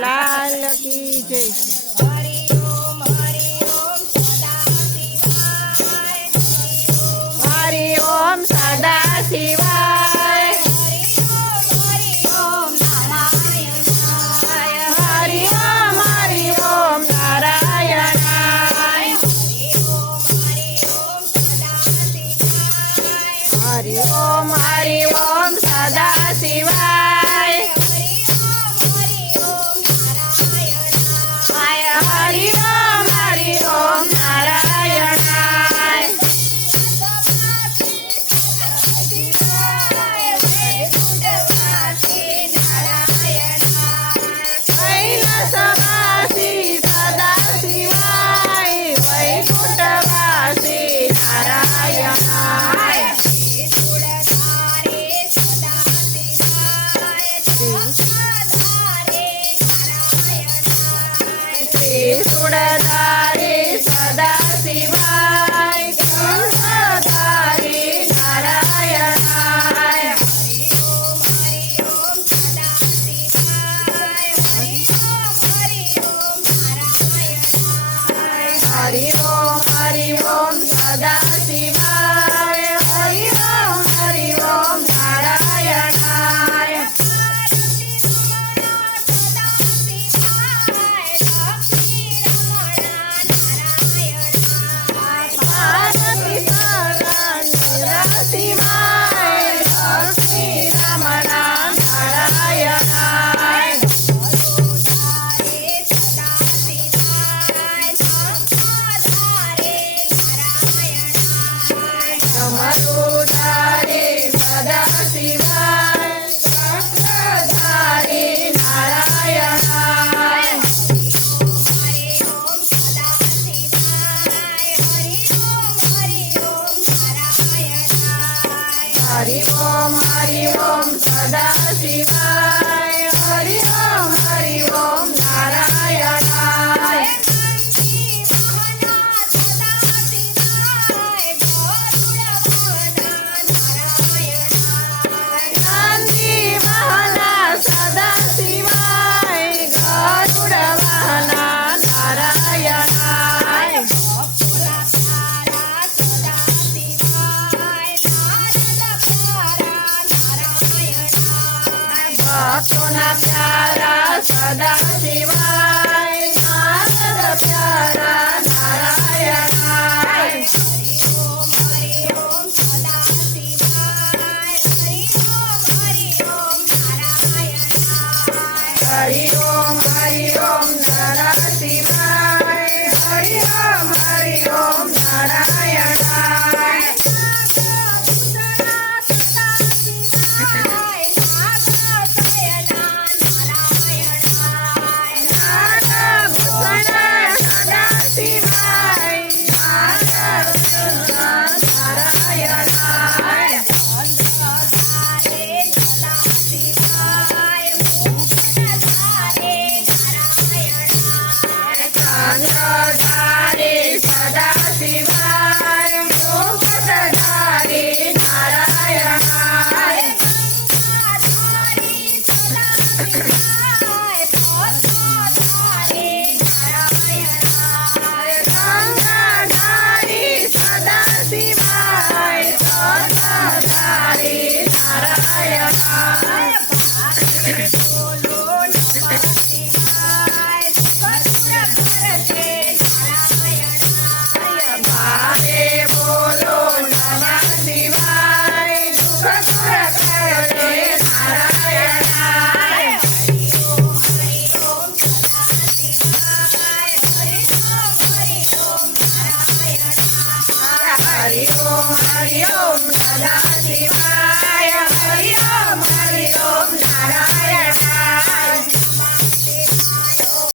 लाल की जय। हरि ओम सदा शिवाय। हरि ओम नारायणाय। हरि ओम सदा शिवाय। हरि ओम नारायणाय। कैलासवासी सदा शिवाय। वैकुंठवासी नारायणाय। त्रिशूलधारी सदा शिवाय। कंसधारी नारायणाय। हरि ओम सदा शिवाय। हरि ओम नारायणाय। पार्वती शरण शिवाय। लक्ष्मी रमण नारायणाय। डमरुधारी सदा शिवाय। चक्रधारी नारायणाय। हरि ओम सदा शिवाय। हरि ओम नारायणाय। नंदी वाहना सदा शिवाय। गरुड़ वाहना नारायणाय। भक्तों ना प्यारा सदा